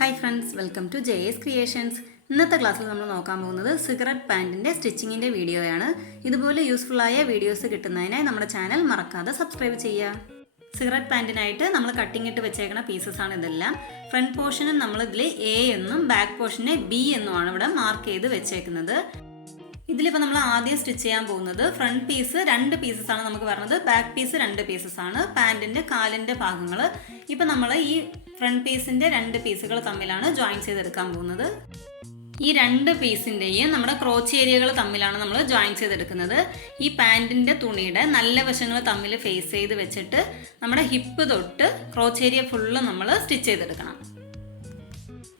Hi friends, welcome to JS creations. ഇന്നത്തെ ക്ലാസ്സിൽ നമ്മൾ നോക്കാൻ പോകുന്നത് സിഗരറ്റ് പാൻറ്റിൻ്റെ സ്റ്റിച്ചിങ്ങിൻ്റെ വീഡിയോയാണ്. ഇതുപോലെ യൂസ്ഫുള്ളായ വീഡിയോസ് കിട്ടുന്നതിനായി നമ്മുടെ ചാനൽ മറക്കാതെ സബ്സ്ക്രൈബ് ചെയ്യുക. സിഗരറ്റ് പാൻറ്റിനായിട്ട് നമ്മൾ കട്ടിങ് ഇട്ട് വെച്ചേക്കുന്ന പീസസാണ് ഇതെല്ലാം. ഫ്രണ്ട് പോർഷനും നമ്മൾ ഇതിൽ എ എന്നും ബാക്ക് പോർഷനെ ബി എന്നുമാണ് ഇവിടെ മാർക്ക് ചെയ്ത് വെച്ചേക്കുന്നത്. ഇതിലിപ്പോൾ നമ്മൾ ആദ്യം സ്റ്റിച്ച് ചെയ്യാൻ പോകുന്നത് ഫ്രണ്ട് പീസ് 2 പീസസാണ് നമുക്ക് വരുന്നത്, ബാക്ക് പീസ് 2 പീസസാണ്. പാൻറ്റിൻ്റെ കാലിൻ്റെ ഭാഗങ്ങൾ ഇപ്പം നമ്മൾ ഈ ഫ്രണ്ട് പീസിൻ്റെ 2 പീസുകൾ തമ്മിലാണ് ജോയിൻ ചെയ്തെടുക്കാൻ പോകുന്നത്. ഈ 2 പീസിൻ്റെയും നമ്മുടെ ക്രോച്ച് ഏരിയകൾ തമ്മിലാണ് നമ്മൾ ജോയിൻ ചെയ്തെടുക്കുന്നത്. ഈ പാൻറ്റിൻ്റെ തുണിയുടെ നല്ല വശങ്ങൾ തമ്മിൽ ഫേസ് ചെയ്ത് വെച്ചിട്ട് നമ്മുടെ ഹിപ്പ് തൊട്ട് ക്രോച്ച് ഏരിയ ഫുള്ള് നമ്മൾ സ്റ്റിച്ച് ചെയ്തെടുക്കണം.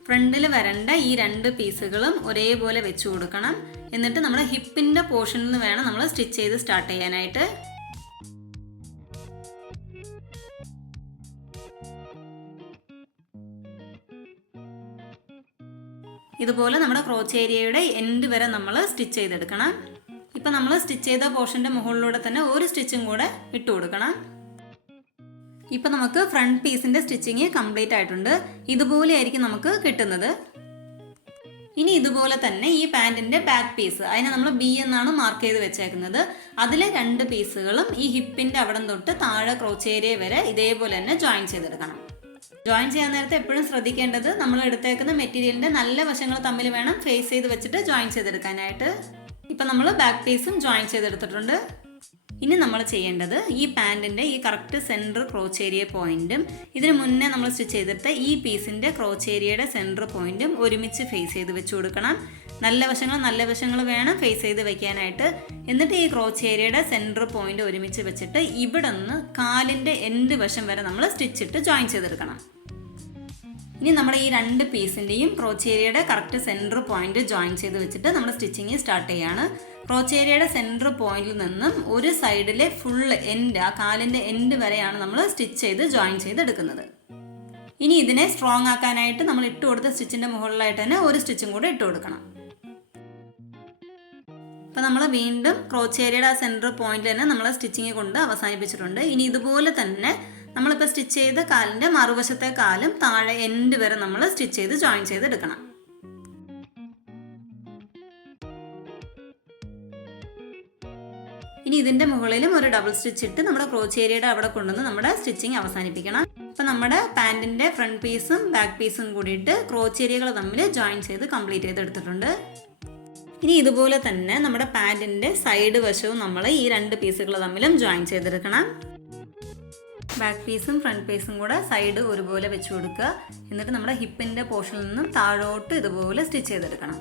ഫ്രണ്ടിൽ വരേണ്ട ഈ 2 പീസുകളും ഒരേപോലെ വെച്ച് കൊടുക്കണം. എന്നിട്ട് നമ്മുടെ ഹിപ്പിൻ്റെ പോർഷനിൽ നിന്ന് വേണം നമ്മൾ സ്റ്റിച്ച് ചെയ്ത് സ്റ്റാർട്ട് ചെയ്യാനായിട്ട്. ഇതുപോലെ നമ്മുടെ ക്രോച്ച് ഏരിയയുടെ എൻഡ് വരെ നമ്മൾ സ്റ്റിച്ച് ചെയ്തെടുക്കണം. ഇപ്പം നമ്മൾ സ്റ്റിച്ച് ചെയ്ത പോർഷൻ്റെ മുകളിലൂടെ തന്നെ ഒരു സ്റ്റിച്ചും കൂടെ ഇട്ട് കൊടുക്കണം. ഇപ്പം നമുക്ക് ഫ്രണ്ട് പീസിൻ്റെ സ്റ്റിച്ചിങ് കംപ്ലീറ്റ് ആയിട്ടുണ്ട്. ഇതുപോലെ ആയിരിക്കും നമുക്ക് കിട്ടുന്നത്. ഇനി ഇതുപോലെ തന്നെ ഈ പാൻറ്റിൻ്റെ ബാക്ക് പീസ്, അതിനെ നമ്മൾ ബി എന്നാണ് മാർക്ക് ചെയ്ത് വെച്ചേക്കുന്നത്. അതിലെ 2 പീസുകളും ഈ ഹിപ്പിൻ്റെ അവിടം തൊട്ട് താഴെ ക്രോച്ച് ഏരിയ വരെ ഇതേപോലെ തന്നെ ജോയിൻ ചെയ്തെടുക്കണം. ജോയിൻ ചെയ്യാൻ നേരത്തെ എപ്പോഴും ശ്രദ്ധിക്കേണ്ടത് നമ്മൾ എടുത്തേക്കുന്ന മെറ്റീരിയലിൻ്റെ നല്ല വശങ്ങൾ തമ്മിൽ വേണം ഫേസ് ചെയ്ത് വെച്ചിട്ട് ജോയിൻ ചെയ്തെടുക്കാനായിട്ട്. ഇപ്പം നമ്മൾ ബാക്ക് പീസും ജോയിൻ ചെയ്തെടുത്തിട്ടുണ്ട്. ഇനി നമ്മൾ ചെയ്യേണ്ടത് ഈ പാൻറ്റിൻ്റെ ഈ കറക്റ്റ് സെൻറ്റർ ക്രോച്ച് ഏരിയ പോയിൻറ്റും ഇതിന് മുന്നേ നമ്മൾ സ്റ്റിച്ച് ചെയ്തെടുത്ത ഈ പീസിൻ്റെ ക്രോച്ച് ഏരിയയുടെ സെൻറ്റർ പോയിൻറ്റും ഒരുമിച്ച് ഫേസ് ചെയ്ത് വെച്ച് കൊടുക്കണം. നല്ല വശങ്ങൾ വേണം ഫേസ് ചെയ്ത് വെക്കാനായിട്ട്. എന്നിട്ട് ഈ ക്രോച്ച് ഏരിയയുടെ സെൻറ്റർ പോയിൻ്റ് ഒരുമിച്ച് വെച്ചിട്ട് ഇവിടെ നിന്ന് കാലിൻ്റെ എൻഡ് വശം വരെ നമ്മൾ സ്റ്റിച്ചിട്ട് ജോയിൻ ചെയ്തെടുക്കണം. ഇനി നമ്മുടെ ഈ 2 പീസിൻ്റെയും ക്രോച്ച് ഏരിയയുടെ കറക്റ്റ് സെൻറ്റർ പോയിന്റ് ജോയിൻ ചെയ്ത് വെച്ചിട്ട് നമ്മൾ സ്റ്റിച്ചിങ് സ്റ്റാർട്ട് ചെയ്യാണ്. ക്രോച്ച് ഏരിയയുടെ സെൻറ്റർ പോയിന്റിൽ നിന്നും ഒരു സൈഡിലെ ഫുൾ എൻഡ്, ആ കാലിൻ്റെ എൻഡ് വരെയാണ് നമ്മൾ സ്റ്റിച്ച് ചെയ്ത് ജോയിൻ ചെയ്തെടുക്കുന്നത്. ഇനി ഇതിനെ സ്ട്രോങ് ആക്കാനായിട്ട് നമ്മൾ ഇട്ട് കൊടുത്ത സ്റ്റിച്ചിൻ്റെ മുകളിലായിട്ട് തന്നെ ഒരു സ്റ്റിച്ചും കൂടെ ഇട്ട് കൊടുക്കണം. അപ്പം നമ്മൾ വീണ്ടും ക്രോച്ച് ഏരിയയുടെ ആ സെൻറ്റർ പോയിന്റിൽ തന്നെ നമ്മൾ സ്റ്റിച്ചിങ് കൊണ്ട് അവസാനിപ്പിച്ചിട്ടുണ്ട്. ഇനി ഇതുപോലെ തന്നെ നമ്മളിപ്പോൾ സ്റ്റിച്ച് ചെയ്ത കാലിൻ്റെ മറുവശത്തെ കാലും താഴെ എൻഡ് വരെ നമ്മൾ സ്റ്റിച്ച് ചെയ്ത് ജോയിൻ ചെയ്തെടുക്കണം. ഇനി ഇതിൻ്റെ മുകളിലും ഒരു ഡബിൾ സ്റ്റിച്ച് ഇട്ട് നമ്മുടെ ക്രോച്ച് ഏരിയയുടെ അവിടെ കൊണ്ടുവന്ന് നമ്മുടെ സ്റ്റിച്ചിങ് അവസാനിപ്പിക്കണം. അപ്പം നമ്മുടെ പാൻറ്റിൻ്റെ ഫ്രണ്ട് പീസും ബാക്ക് പീസും കൂടിയിട്ട് ക്രോച്ച് ഏരിയകൾ തമ്മിൽ ജോയിൻ ചെയ്ത് കംപ്ലീറ്റ് ചെയ്തെടുത്തിട്ടുണ്ട്. ഇനി ഇതുപോലെ തന്നെ നമ്മുടെ പാൻറ്റിൻ്റെ സൈഡ് വശവും നമ്മൾ ഈ 2 പീസുകൾ തമ്മിലും ജോയിൻ ചെയ്തെടുക്കണം. ബാക്ക് പീസും ഫ്രണ്ട് പീസും കൂടെ സൈഡ് ഒരുപോലെ വെച്ച് കൊടുക്കുക. എന്നിട്ട് നമ്മുടെ ഹിപ്പിൻ്റെ പോർഷനിൽ നിന്നും താഴോട്ട് ഇതുപോലെ സ്റ്റിച്ച് ചെയ്തെടുക്കണം.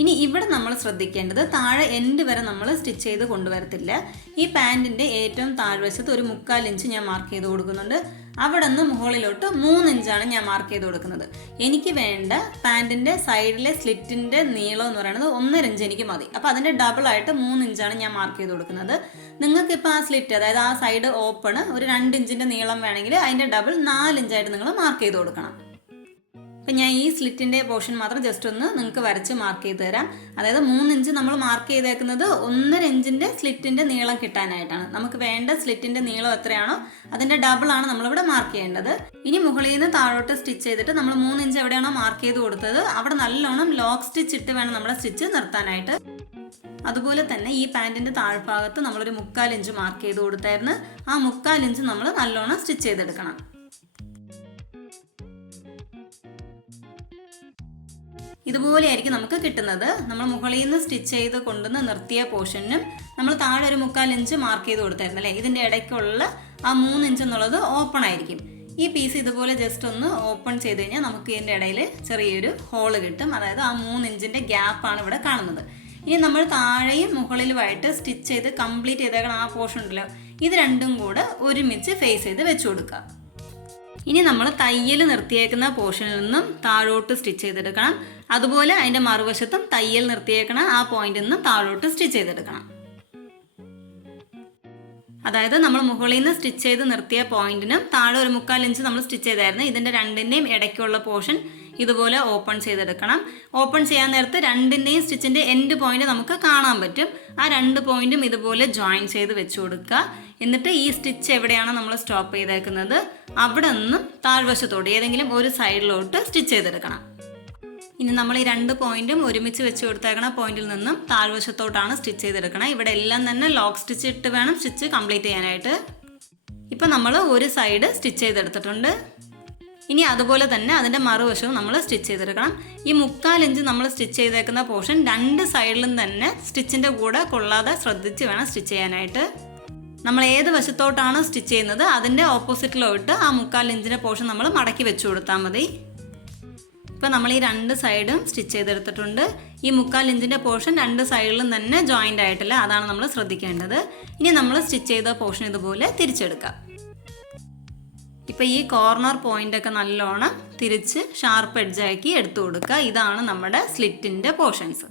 ഇനി ഇവിടെ നമ്മൾ ശ്രദ്ധിക്കേണ്ടത് താഴെ എൻഡ് വരെ നമ്മൾ സ്റ്റിച്ച് ചെയ്ത് കൊണ്ടുവരത്തില്ല. ഈ പാൻറ്റിൻ്റെ ഏറ്റവും താഴ്വശത്ത് ഒരു 1/4 ഇഞ്ച് ഞാൻ മാർക്ക് ചെയ്ത് കൊടുക്കുന്നുണ്ട്. അവിടെ നിന്ന് മുകളിലോട്ട് 3 ഇഞ്ചാണ് ഞാൻ മാർക്ക് ചെയ്ത് കൊടുക്കുന്നത്. എനിക്ക് വേണ്ട പാൻറ്റിൻ്റെ സൈഡിലെ സ്ലിറ്റിൻ്റെ നീളം എന്ന് പറയുന്നത് 1.5 ഇഞ്ച് എനിക്ക് മതി. അപ്പോൾ അതിൻ്റെ ഡബിളായിട്ട് 3 ഇഞ്ചാണ് ഞാൻ മാർക്ക് ചെയ്ത് കൊടുക്കുന്നത്. നിങ്ങൾക്കിപ്പോൾ ആ സ്ലിറ്റ്, അതായത് ആ സൈഡ് ഓപ്പണ് ഒരു 2 ഇഞ്ചിൻ്റെ നീളം വേണമെങ്കിൽ അതിൻ്റെ ഡബിൾ 4 ഇഞ്ചായിട്ട് നിങ്ങൾ മാർക്ക് ചെയ്ത് കൊടുക്കണം. അപ്പം ഞാൻ ഈ സ്ലിറ്റിൻ്റെ പോർഷൻ മാത്രം ജസ്റ്റ് ഒന്ന് നിങ്ങൾക്ക് വരച്ച് മാർക്ക് ചെയ്ത് തരാം. അതായത് 3 ഇഞ്ച് നമ്മൾ മാർക്ക് ചെയ്തേക്കുന്നത് 1.5 ഇഞ്ചിൻ്റെ സ്ലിറ്റിൻ്റെ നീളം കിട്ടാനായിട്ടാണ്. നമുക്ക് വേണ്ട സ്ലിറ്റിൻ്റെ നീളം എത്രയാണോ അതിൻ്റെ ഡബിളാണ് നമ്മളിവിടെ മാർക്ക് ചെയ്യേണ്ടത്. ഇനി മുകളിൽ നിന്ന് താഴോട്ട് സ്റ്റിച്ച് ചെയ്തിട്ട് നമ്മൾ 3 ഇഞ്ച് എവിടെയാണോ മാർക്ക് ചെയ്ത് കൊടുത്തത് അവിടെ നല്ലോണം ലോക്ക് സ്റ്റിച്ച് ഇട്ട് വേണം നമ്മുടെ സ്റ്റിച്ച് നിർത്താനായിട്ട്. അതുപോലെ തന്നെ ഈ പാൻറ്റിൻ്റെ താഴ്ഭാഗത്ത് നമ്മളൊരു 1/4 ഇഞ്ച് മാർക്ക് ചെയ്ത് കൊടുത്തായിരുന്നു. ആ 1/4 ഇഞ്ച് നമ്മൾ നല്ലോണം സ്റ്റിച്ച് ചെയ്തെടുക്കണം. ഇതുപോലെ ആയിരിക്കും നമുക്ക് കിട്ടുന്നത്. നമ്മൾ മുകളിൽ നിന്ന് സ്റ്റിച്ച് ചെയ്ത് കൊണ്ടുവന്ന് നിർത്തിയ പോർഷനും നമ്മൾ താഴെ ഒരു 1/4 ഇഞ്ച് മാർക്ക് ചെയ്ത് കൊടുത്തായിരുന്നു അല്ലേ. ഇതിൻ്റെ ഇടയ്ക്കുള്ള ആ 3 ഇഞ്ച് എന്നുള്ളത് ഓപ്പൺ ആയിരിക്കും. ഈ പീസ് ഇതുപോലെ ജസ്റ്റ് ഒന്ന് ഓപ്പൺ ചെയ്ത് കഴിഞ്ഞാൽ നമുക്ക് ഇതിൻ്റെ ഇടയിൽ ചെറിയൊരു ഹോള് കിട്ടും. അതായത് ആ 3 ഇഞ്ചിൻ്റെ ഗ്യാപ്പാണ് ഇവിടെ കാണുന്നത്. ഇനി നമ്മൾ താഴെയും മുകളിലുമായിട്ട് സ്റ്റിച്ച് ചെയ്ത് കംപ്ലീറ്റ് ചെയ്തേക്കണം ആ പോർഷൻ ഉണ്ടല്ലോ, ഇത് രണ്ടും കൂടെ ഒരുമിച്ച് ഫേസ് ചെയ്ത് വെച്ച് കൊടുക്കുക. ഇനി നമ്മൾ തയ്യൽ നിർത്തിയേക്കുന്ന പോർഷനിൽ നിന്നും താഴോട്ട് സ്റ്റിച്ച് ചെയ്തെടുക്കണം. അതുപോലെ അതിൻ്റെ മറുവശത്തും തയ്യൽ നിർത്തിയേക്കണ ആ പോയിന്റിൽ നിന്നും താഴോട്ട് സ്റ്റിച്ച് ചെയ്തെടുക്കണം. അതായത് നമ്മൾ മുകളിൽ നിന്ന് സ്റ്റിച്ച് ചെയ്ത് നിർത്തിയ പോയിന്റിനും താഴെ ഒരു 1/4 ഇഞ്ച് നമ്മൾ സ്റ്റിച്ച് ചെയ്തായിരുന്നു. ഇതിൻ്റെ രണ്ടിൻ്റെയും ഇടയ്ക്കുള്ള പോർഷൻ ഇതുപോലെ ഓപ്പൺ ചെയ്തെടുക്കണം. ഓപ്പൺ ചെയ്യാൻ നേരത്ത് രണ്ടിൻ്റെയും സ്റ്റിച്ചിൻ്റെ എൻഡ് പോയിന്റ് നമുക്ക് കാണാൻ പറ്റും. ആ 2 പോയിന്റും ഇതുപോലെ ജോയിൻ ചെയ്ത് വെച്ച് കൊടുക്കുക. എന്നിട്ട് ഈ സ്റ്റിച്ച് എവിടെയാണ് നമ്മൾ സ്റ്റോപ്പ് ചെയ്തേക്കുന്നത് അവിടെ നിന്നും താഴ്വശത്തോട്ട് ഏതെങ്കിലും ഒരു സൈഡിലോട്ട് സ്റ്റിച്ച് ചെയ്തെടുക്കണം. ഇനി നമ്മൾ ഈ 2 പോയിന്റും ഒരുമിച്ച് വെച്ച് കൊടുത്തേക്കണ പോയിന്റിൽ നിന്നും താഴ്വശത്തോട്ടാണ് സ്റ്റിച്ച് ചെയ്തെടുക്കണം. ഇവിടെ എല്ലാം തന്നെ ലോക്ക് സ്റ്റിച്ച് ഇട്ട് വേണം സ്റ്റിച്ച് കംപ്ലീറ്റ് ചെയ്യാനായിട്ട്. ഇപ്പം നമ്മൾ ഒരു സൈഡ് സ്റ്റിച്ച് ചെയ്തെടുത്തിട്ടുണ്ട്. ഇനി അതുപോലെ തന്നെ അതിൻ്റെ മറുവശവും നമ്മൾ സ്റ്റിച്ച് ചെയ്തെടുക്കണം. ഈ 3/4 ഇഞ്ച് നമ്മൾ സ്റ്റിച്ച് ചെയ്തേക്കുന്ന പോർഷൻ 2 സൈഡിലും തന്നെ സ്റ്റിച്ചിൻ്റെ കൂടെ കൊള്ളാതെ ശ്രദ്ധിച്ച് വേണം സ്റ്റിച്ച് ചെയ്യാനായിട്ട്. നമ്മൾ ഏത് വശത്തോട്ടാണ് സ്റ്റിച്ച് ചെയ്യുന്നത് അതിൻ്റെ ഓപ്പോസിറ്റിലോട്ട് ആ 3/4 ഇഞ്ചിൻ്റെ പോർഷൻ നമ്മൾ മടക്കി വെച്ച് കൊടുത്താൽ മതി. ഇപ്പോൾ നമ്മൾ ഈ 2 സൈഡും സ്റ്റിച്ച് ചെയ്തെടുത്തിട്ടുണ്ട്. ഈ 3/4 ഇഞ്ചിൻ്റെ പോർഷൻ 2 സൈഡിലും തന്നെ ജോയിൻ്റ് ആയിട്ടില്ല, അതാണ് നമ്മൾ ശ്രദ്ധിക്കേണ്ടത്. ഇനി നമ്മൾ സ്റ്റിച്ച് ചെയ്ത പോർഷൻ ഇതുപോലെ തിരിച്ചെടുക്കാം. ഇപ്പോൾ ഈ കോർണർ പോയിൻ്റൊക്കെ നല്ലോണം തിരിച്ച് ഷാർപ്പ് എഡ്ജാക്കി എടുത്തു കൊടുക്കുക. ഇതാണ് നമ്മുടെ സ്ലിറ്റിൻ്റെ പോർഷൻസ്.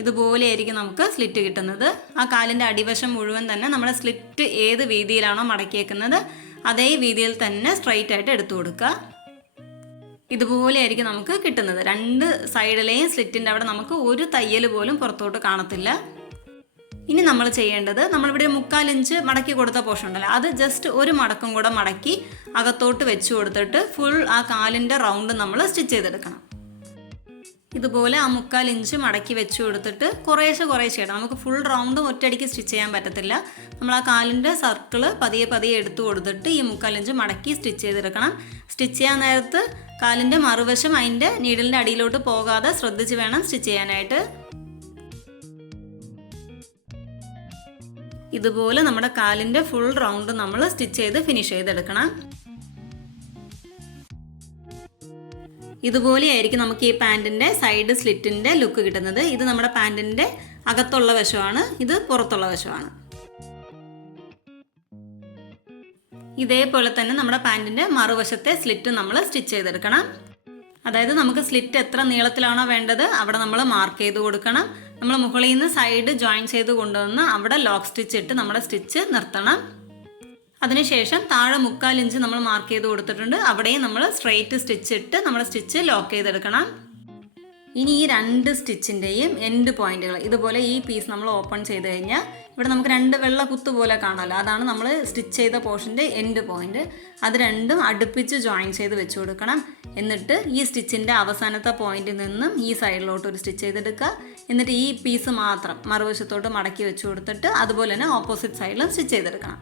ഇതുപോലെയായിരിക്കും നമുക്ക് സ്ലിറ്റ് കിട്ടുന്നത്. ആ കാലിൻ്റെ അടിവശം മുഴുവൻ തന്നെ നമ്മുടെ സ്ലിറ്റ് ഏത് വീതിയിലാണോ മടക്കിയേക്കുന്നത് അതേ വീതിയിൽ തന്നെ സ്ട്രൈറ്റ് ആയിട്ട് എടുത്തു കൊടുക്കുക. ഇതുപോലെയായിരിക്കും നമുക്ക് കിട്ടുന്നത്. 2 സൈഡിലെയും സ്ലിറ്റിൻ്റെ അവിടെ നമുക്ക് ഒരു തയ്യൽ പോലും പുറത്തോട്ട് കാണത്തില്ല. ഇനി നമ്മൾ ചെയ്യേണ്ടത്, നമ്മളിവിടെ 3/4 ഇഞ്ച് മടക്കി കൊടുത്ത പോർഷൻ ഉണ്ടല്ലോ, അത് ജസ്റ്റ് ഒരു മടക്കും കൂടെ മടക്കി അകത്തോട്ട് വെച്ച് കൊടുത്തിട്ട് ഫുൾ ആ കാലിൻ്റെ റൗണ്ട് നമ്മൾ സ്റ്റിച്ച് ചെയ്തെടുക്കണം. ഇതുപോലെ ആ 3/4 ഇഞ്ച് മടക്കി വെച്ച് കൊടുത്തിട്ട് കുറേശ്ശെ നമുക്ക് ഫുൾ റൗണ്ടും ഒറ്റയടിക്ക് സ്റ്റിച്ച് ചെയ്യാൻ പറ്റത്തില്ല. നമ്മൾ ആ കാലിൻ്റെ സർക്കിള് പതിയെ എടുത്തു കൊടുത്തിട്ട് ഈ 3/4 ഇഞ്ച് മടക്കി സ്റ്റിച്ച് ചെയ്തെടുക്കണം. സ്റ്റിച്ച് ചെയ്യാൻ നേരത്ത് കാലിൻ്റെ മറുവശം അതിൻ്റെ നീഡിലിൻ്റെ അടിയിലോട്ട് പോകാതെ ശ്രദ്ധിച്ച് വേണം സ്റ്റിച്ച് ചെയ്യാനായിട്ട്. ഇതുപോലെ നമ്മുടെ കാലിൻ്റെ ഫുൾ റൗണ്ട് നമ്മൾ സ്റ്റിച്ച് ചെയ്ത് ഫിനിഷ് ചെയ്തെടുക്കണം. ഇതുപോലെയായിരിക്കും നമുക്ക് ഈ പാൻറ്റിൻ്റെ സൈഡ് സ്ലിറ്റിൻ്റെ ലുക്ക് കിട്ടുന്നത്. ഇത് നമ്മുടെ പാൻറ്റിൻ്റെ അകത്തുള്ള വശമാണ്, ഇത് പുറത്തുള്ള വശമാണ്. ഇതേപോലെ തന്നെ നമ്മുടെ പാൻറ്റിൻ്റെ മറുവശത്തെ സ്ലിറ്റ് നമ്മൾ സ്റ്റിച്ച് ചെയ്തെടുക്കണം. അതായത് നമുക്ക് സ്ലിറ്റ് എത്ര നീളത്തിലാണോ വേണ്ടത് അവിടെ നമ്മൾ മാർക്ക് ചെയ്ത് കൊടുക്കണം. നമ്മൾ മുകളിൽ നിന്ന് സൈഡ് ജോയിൻ ചെയ്ത് കൊണ്ടുവന്ന് അവിടെ ലോക്ക് സ്റ്റിച്ച് ഇട്ട് നമ്മുടെ സ്റ്റിച്ച് നിർത്തണം. അതിനുശേഷം താഴെ 3/4 ഇഞ്ച് നമ്മൾ മാർക്ക് ചെയ്ത് കൊടുത്തിട്ടുണ്ട്, അവിടെയും നമ്മൾ സ്ട്രെയിറ്റ് സ്റ്റിച്ച് ഇട്ട് നമ്മുടെ സ്റ്റിച്ച് ലോക്ക് ചെയ്തെടുക്കണം. ഇനി ഈ 2 സ്റ്റിച്ചിൻ്റെയും എൻഡ് പോയിന്റുകൾ ഇതുപോലെ ഈ പീസ് നമ്മൾ ഓപ്പൺ ചെയ്ത് കഴിഞ്ഞാൽ ഇവിടെ നമുക്ക് 2 വെള്ള കുത്ത് പോലെ കാണാമല്ലോ, അതാണ് നമ്മൾ സ്റ്റിച്ച് ചെയ്ത പോർഷൻ്റെ എൻഡ് പോയിന്റ്. അത് രണ്ടും അടുപ്പിച്ച് ജോയിൻ ചെയ്ത് വെച്ച് കൊടുക്കണം. എന്നിട്ട് ഈ സ്റ്റിച്ചിൻ്റെ അവസാനത്തെ പോയിന്റിൽ നിന്നും ഈ സൈഡിലോട്ട് ഒരു സ്റ്റിച്ച് ചെയ്തെടുക്കുക. എന്നിട്ട് ഈ പീസ് മാത്രം മറുവശത്തോട്ട് മടക്കി വെച്ച് കൊടുത്തിട്ട് അതുപോലെ തന്നെ ഓപ്പോസിറ്റ് സൈഡിലും സ്റ്റിച്ച് ചെയ്തെടുക്കണം.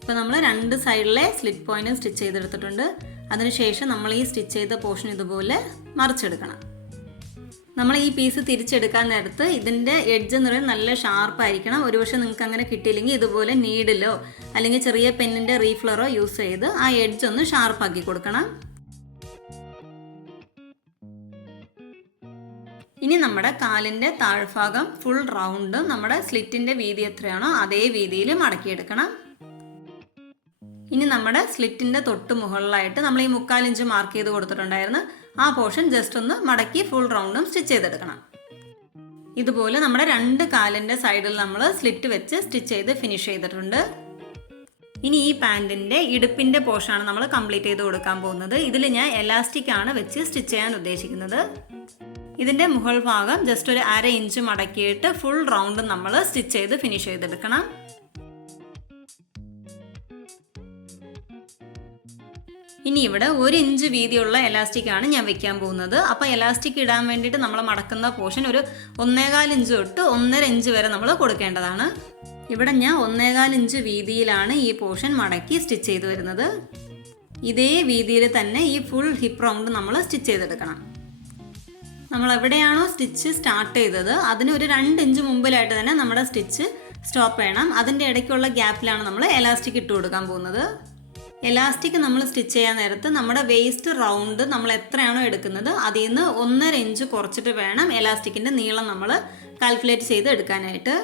ഇപ്പോൾ നമ്മൾ 2 സൈഡിലെ സ്ലിറ്റ് പോയിന്റ് സ്റ്റിച്ച് ചെയ്തെടുത്തിട്ടുണ്ട്. അതിനുശേഷം നമ്മൾ ഈ സ്റ്റിച്ച് ചെയ്ത പോർഷൻ ഇതുപോലെ മറിച്ചെടുക്കണം. നമ്മൾ ഈ പീസ് തിരിച്ചെടുക്കാൻ നേരത്ത് ഇതിൻ്റെ എഡ്ജ് എന്ന് പറയുന്നത് നല്ല ഷാർപ്പായിരിക്കണം. ഒരുപക്ഷെ നിങ്ങൾക്ക് അങ്ങനെ കിട്ടിയില്ലെങ്കിൽ ഇതുപോലെ നീഡിലോ അല്ലെങ്കിൽ ചെറിയ പെന്നിൻ്റെ റീഫ്ലറോ യൂസ് ചെയ്ത് ആ എഡ്ജ് ഒന്ന് ഷാർപ്പാക്കി കൊടുക്കണം. ഇനി നമ്മുടെ കാലിൻ്റെ താഴ്ഭാഗം ഫുൾ റൗണ്ട് നമ്മുടെ സ്ലിറ്റിൻ്റെ വീതി എത്രയാണോ അതേ വീതിയിൽ മടക്കിയെടുക്കണം. ഇനി നമ്മുടെ സ്ലിറ്റിൻ്റെ തൊട്ട് മുകളിലായിട്ട് നമ്മൾ ഈ 3/4 ഇഞ്ച് മാർക്ക് ചെയ്ത് കൊടുത്തിട്ടുണ്ടായിരുന്നു, ആ പോർഷൻ ജസ്റ്റ് ഒന്ന് മടക്കി ഫുൾ റൗണ്ടും സ്റ്റിച്ച് ചെയ്തെടുക്കണം. ഇതുപോലെ നമ്മുടെ 2 കാലിൻ്റെ സൈഡിൽ നമ്മൾ സ്ലിറ്റ് വെച്ച് സ്റ്റിച്ച് ചെയ്ത് ഫിനിഷ് ചെയ്തിട്ടുണ്ട്. ഇനി ഈ പാൻറ്റിൻ്റെ ഇടുപ്പിൻ്റെ പോർഷനാണ് നമ്മൾ കംപ്ലീറ്റ് ചെയ്ത് കൊടുക്കാൻ പോകുന്നത്. ഇതിൽ ഞാൻ എലാസ്റ്റിക് ആണ് വെച്ച് സ്റ്റിച്ച് ചെയ്യാൻ ഉദ്ദേശിക്കുന്നത്. ഇതിൻ്റെ മുകൾ ഭാഗം ജസ്റ്റ് ഒരു 1/2 ഇഞ്ച് മടക്കിയിട്ട് ഫുൾ റൗണ്ട് നമ്മൾ സ്റ്റിച്ച് ചെയ്ത് ഫിനിഷ് ചെയ്തെടുക്കണം. ഇനി ഇവിടെ 1 ഇഞ്ച് വീതിയുള്ള എലാസ്റ്റിക് ആണ് ഞാൻ വെക്കാൻ പോകുന്നത്. അപ്പോൾ എലാസ്റ്റിക് ഇടാൻ വേണ്ടിയിട്ട് നമ്മൾ മടക്കുന്ന പോർഷൻ ഒരു 1.25 ഇഞ്ച് തൊട്ട് 1.5 ഇഞ്ച് വരെ നമ്മൾ കൊടുക്കേണ്ടതാണ്. ഇവിടെ ഞാൻ 1.25 ഇഞ്ച് വീതിയിലാണ് ഈ പോർഷൻ മടക്കി സ്റ്റിച്ച് ചെയ്ത് വരുന്നത്. ഇതേ വീതിയിൽ തന്നെ ഈ ഫുൾ ഹിപ്പ് റൗണ്ട് നമ്മൾ സ്റ്റിച്ച് ചെയ്തെടുക്കണം. നമ്മൾ എവിടെയാണോ സ്റ്റിച്ച് സ്റ്റാർട്ട് ചെയ്തത് അതിന് ഒരു 2 ഇഞ്ച് മുമ്പിലായിട്ട് തന്നെ നമ്മുടെ സ്റ്റിച്ച് സ്റ്റോപ്പ് ചെയ്യണം. അതിൻ്റെ ഇടയ്ക്കുള്ള ഗ്യാപ്പിലാണ് നമ്മൾ എലാസ്റ്റിക് ഇട്ട് കൊടുക്കാൻ പോകുന്നത്. എലാസ്റ്റിക് നമ്മൾ സ്റ്റിച്ച് ചെയ്യാൻ നേരത്ത് നമ്മുടെ വേസ്റ്റ് റൗണ്ട് നമ്മൾ എത്രയാണോ എടുക്കുന്നത് അതിൽ നിന്ന് 1.5 ഇഞ്ച് കുറച്ചിട്ട് വേണം എലാസ്റ്റിക്കിൻ്റെ നീളം നമ്മൾ കാൽക്കുലേറ്റ് ചെയ്ത് എടുക്കാനായിട്ട്.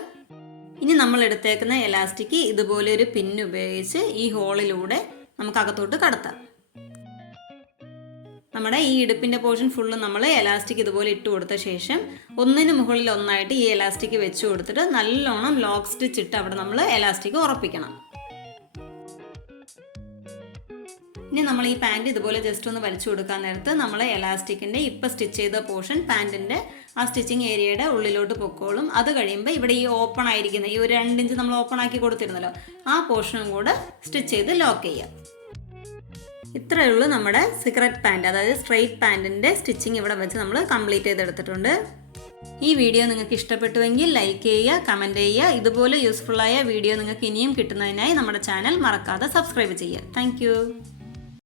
ഇനി നമ്മൾ എടുത്തേക്കുന്ന എലാസ്റ്റിക് ഇതുപോലെ ഒരു പിന്ന് ഉപയോഗിച്ച് ഈ ഹോളിലൂടെ നമുക്ക് അകത്തോട്ട് കടത്താം. നമ്മുടെ ഈ ഇടുപ്പിൻ്റെ പോർഷൻ ഫുള്ള് നമ്മൾ എലാസ്റ്റിക് ഇതുപോലെ ഇട്ട് കൊടുത്ത ശേഷം ഒന്നിന് മുകളിൽ ഒന്നായിട്ട് ഈ എലാസ്റ്റിക് വെച്ച് കൊടുത്തിട്ട് നല്ലോണം ലോക്ക് സ്റ്റിച്ച് ഇട്ട് അവിടെ നമ്മൾ എലാസ്റ്റിക് ഉറപ്പിക്കണം. ഇനി നമ്മൾ ഈ പാൻറ് ഇതുപോലെ ജസ്റ്റ് ഒന്ന് വലിച്ചു കൊടുക്കാൻ നേരത്ത് നമ്മൾ എലാസ്റ്റിക്കിൻ്റെ ഇപ്പം സ്റ്റിച്ച് ചെയ്ത പോർഷൻ പാൻറ്റിൻ്റെ ആ സ്റ്റിച്ചിങ് ഏരിയയുടെ ഉള്ളിലോട്ട് പൊക്കോളും. അത് കഴിയുമ്പോൾ ഇവിടെ ഈ ഓപ്പൺ ആയിരിക്കുന്ന ഈ ഒരു 2 ഇഞ്ച് നമ്മൾ ഓപ്പൺ ആക്കി കൊടുത്തിരുന്നല്ലോ, ആ പോർഷനും കൂടെ സ്റ്റിച്ച് ചെയ്ത് ലോക്ക് ചെയ്യാം. ഇത്രയേ ഉള്ളൂ നമ്മുടെ സീക്രട്ട് പാൻറ്, അതായത് സ്ട്രെയിറ്റ് പാൻറ്റിൻ്റെ സ്റ്റിച്ചിങ് ഇവിടെ വെച്ച് നമ്മൾ കംപ്ലീറ്റ് ചെയ്തെടുത്തിട്ടുണ്ട്. ഈ വീഡിയോ നിങ്ങൾക്ക് ഇഷ്ടപ്പെട്ടുവെങ്കിൽ ലൈക്ക് ചെയ്യുക, കമൻറ്റ് ചെയ്യുക. ഇതുപോലെ യൂസ്ഫുള്ളായ വീഡിയോ നിങ്ങൾക്ക് ഇനിയും കിട്ടുന്നതിനായി നമ്മുടെ ചാനൽ മറക്കാതെ സബ്സ്ക്രൈബ് ചെയ്യുക. താങ്ക്